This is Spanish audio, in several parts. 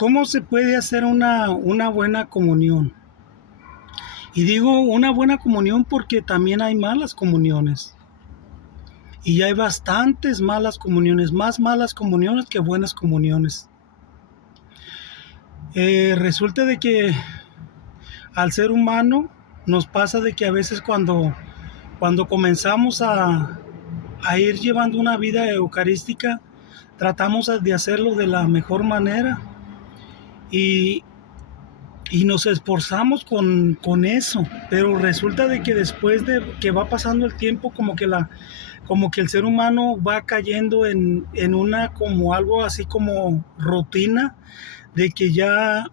¿Cómo se puede hacer una buena comunión? Y digo una buena comunión porque también hay malas comuniones. Y hay bastantes malas comuniones, más malas comuniones que buenas comuniones. Resulta de que al ser humano nos pasa de que a veces cuando comenzamos a ir llevando una vida eucarística, tratamos de hacerlo de la mejor manera y, y nos esforzamos con eso, pero resulta de que después de que va pasando el tiempo, como que el ser humano va cayendo en una como algo así como rutina, de que ya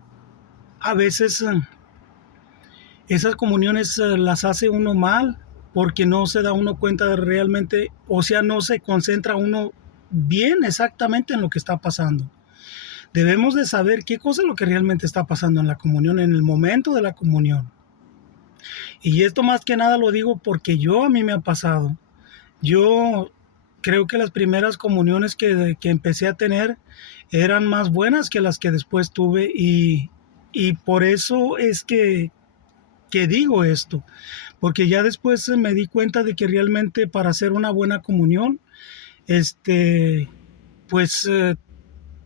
a veces esas comuniones las hace uno mal, porque no se da uno cuenta de realmente, o sea, no se concentra uno bien exactamente en lo que está pasando. Debemos de saber qué cosa es lo que realmente está pasando en la comunión, en el momento de la comunión. Y esto más que nada lo digo porque a mí me ha pasado. Yo creo que las primeras comuniones que empecé a tener eran más buenas que las que después tuve y por eso es que digo esto, porque ya después me di cuenta de que realmente para hacer una buena comunión, este, pues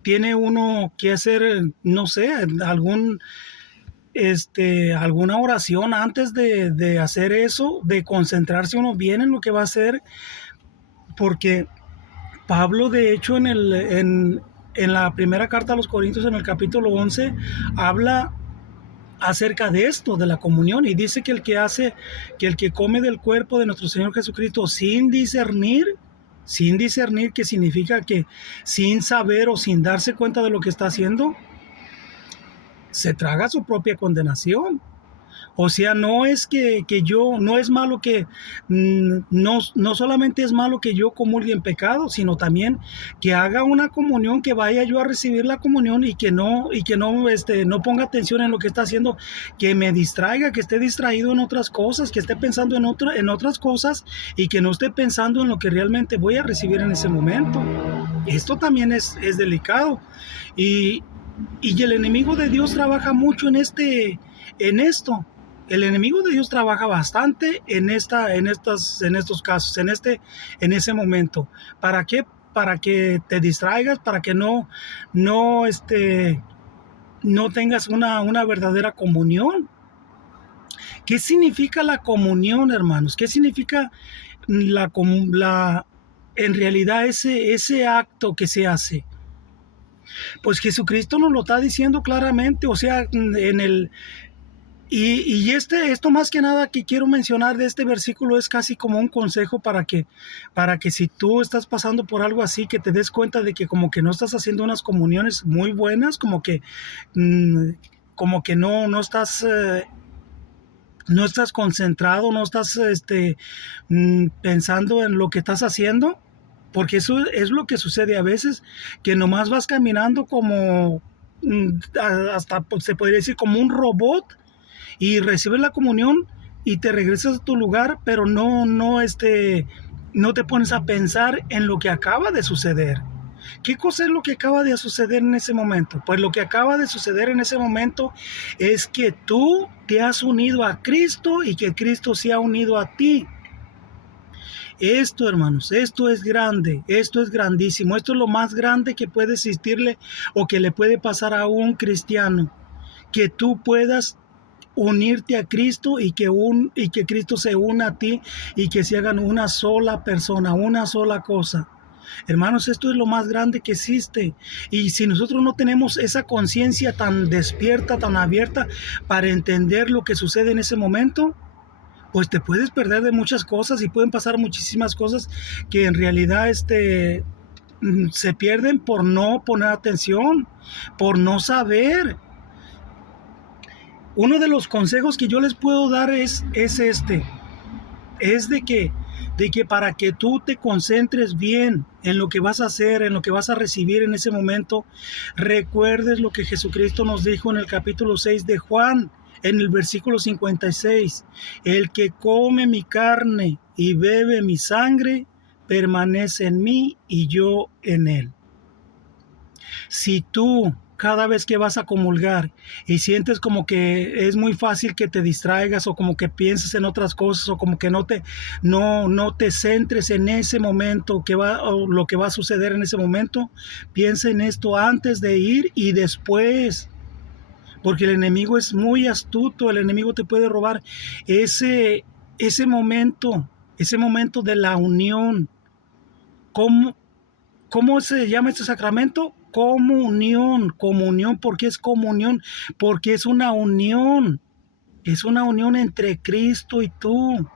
tiene uno que hacer, no sé, alguna oración antes de hacer eso, de concentrarse uno bien en lo que va a hacer, porque Pablo, de hecho, en la primera carta a los Corintios, en el capítulo 11, habla acerca de esto, de la comunión, y dice que el que come del cuerpo de nuestro Señor Jesucristo sin discernir, que significa que sin saber o sin darse cuenta de lo que está haciendo, se traga su propia condenación. O sea, no es no es malo que, no solamente es malo que yo comulgue en pecado, sino también que haga una comunión, que vaya yo a recibir la comunión no ponga atención en lo que está haciendo, que me distraiga, que esté distraído en otras cosas, que esté pensando en otras cosas y que no esté pensando en lo que realmente voy a recibir en ese momento. Esto también es delicado. Y, y el enemigo de Dios trabaja mucho en esto. El enemigo de Dios trabaja bastante en estos casos, en ese momento. ¿Para qué? Para que te distraigas, para que no, no tengas una verdadera comunión. ¿Qué significa la comunión, hermanos? ¿Qué significa en realidad ese acto que se hace? Pues Jesucristo nos lo está diciendo claramente, o sea, esto más que nada que quiero mencionar de este versículo es casi como un consejo para que si tú estás pasando por algo así, que te des cuenta de que como que no estás haciendo unas comuniones muy buenas, mm, como que no estás concentrado, no estás pensando en lo que estás haciendo, porque eso es lo que sucede a veces, que nomás vas caminando como, hasta pues, se podría decir como un robot, y recibes la comunión y te regresas a tu lugar, pero no te pones a pensar en lo que acaba de suceder. ¿Qué cosa es lo que acaba de suceder en ese momento? Pues lo que acaba de suceder en ese momento es que tú te has unido a Cristo y que Cristo se ha unido a ti. Esto, hermanos, esto es grande, esto es grandísimo, esto es lo más grande que puede existirle o que le puede pasar a un cristiano, que tú puedas unirte a Cristo y que Cristo se una a ti y que se hagan una sola persona, una sola cosa. Hermanos, esto es lo más grande que existe. Y si nosotros no tenemos esa conciencia tan despierta, tan abierta para entender lo que sucede en ese momento, pues te puedes perder de muchas cosas y pueden pasar muchísimas cosas que en realidad se pierden por no poner atención, por no saber. Uno de los consejos que yo les puedo dar es de que para que tú te concentres bien en lo que vas a hacer, en lo que vas a recibir en ese momento, recuerdes lo que Jesucristo nos dijo en el capítulo 6 de Juan, en el versículo 56. El que come mi carne y bebe mi sangre, permanece en mí y yo en él. Si tú cada vez que vas a comulgar y sientes como que es muy fácil que te distraigas o como que pienses en otras cosas o como que no te centres en ese momento o lo que va a suceder en ese momento, piensa en esto antes de ir y después, porque el enemigo es muy astuto, el enemigo te puede robar ese, ese momento de la unión. ¿Cómo, ¿Cómo se llama este sacramento? Comunión. ¿Por qué es comunión? Porque es una unión entre Cristo y tú.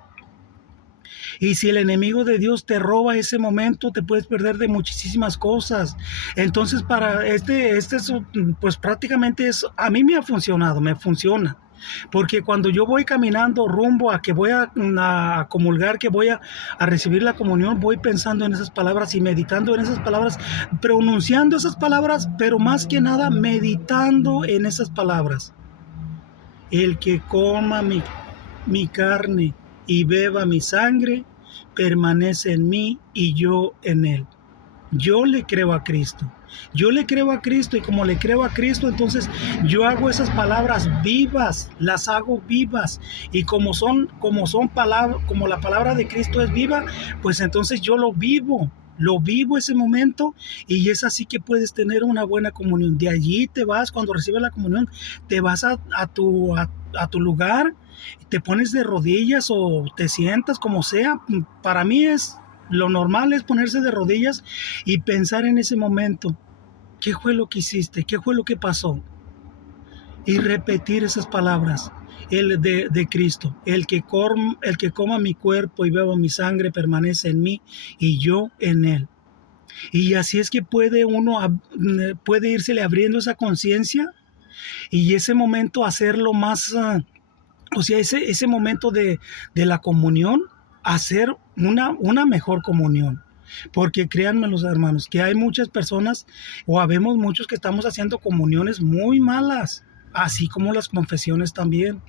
Y si el enemigo de Dios te roba ese momento, te puedes perder de muchísimas cosas. Entonces, para pues prácticamente a mí me ha funcionado, me funciona. Porque cuando yo voy caminando rumbo a que voy a comulgar, que a recibir la comunión, voy pensando en esas palabras y meditando en esas palabras, pronunciando esas palabras, pero más que nada meditando en esas palabras. El que coma mi carne y beba mi sangre, permanece en mí y yo en él. Yo le creo a Cristo. Yo le creo a Cristo y como le creo a Cristo, entonces yo hago esas palabras vivas, las hago vivas y como palabras, como la palabra de Cristo es viva, pues entonces yo lo vivo ese momento y es así que puedes tener una buena comunión. De allí te vas, cuando recibes la comunión, te vas a tu lugar, te pones de rodillas o te sientas como sea. Para mí lo normal es ponerse de rodillas y pensar en ese momento. ¿Qué fue lo que hiciste? ¿Qué fue lo que pasó? Y repetir esas palabras de Cristo. El que coma mi cuerpo y beba mi sangre permanece en mí y yo en él. Y así es que puede irsele abriendo esa conciencia y ese momento hacerlo más, o sea, ese momento de la comunión, hacer una mejor comunión. Porque créanme los hermanos, que hay muchas personas o habemos muchos que estamos haciendo comuniones muy malas, así como las confesiones también.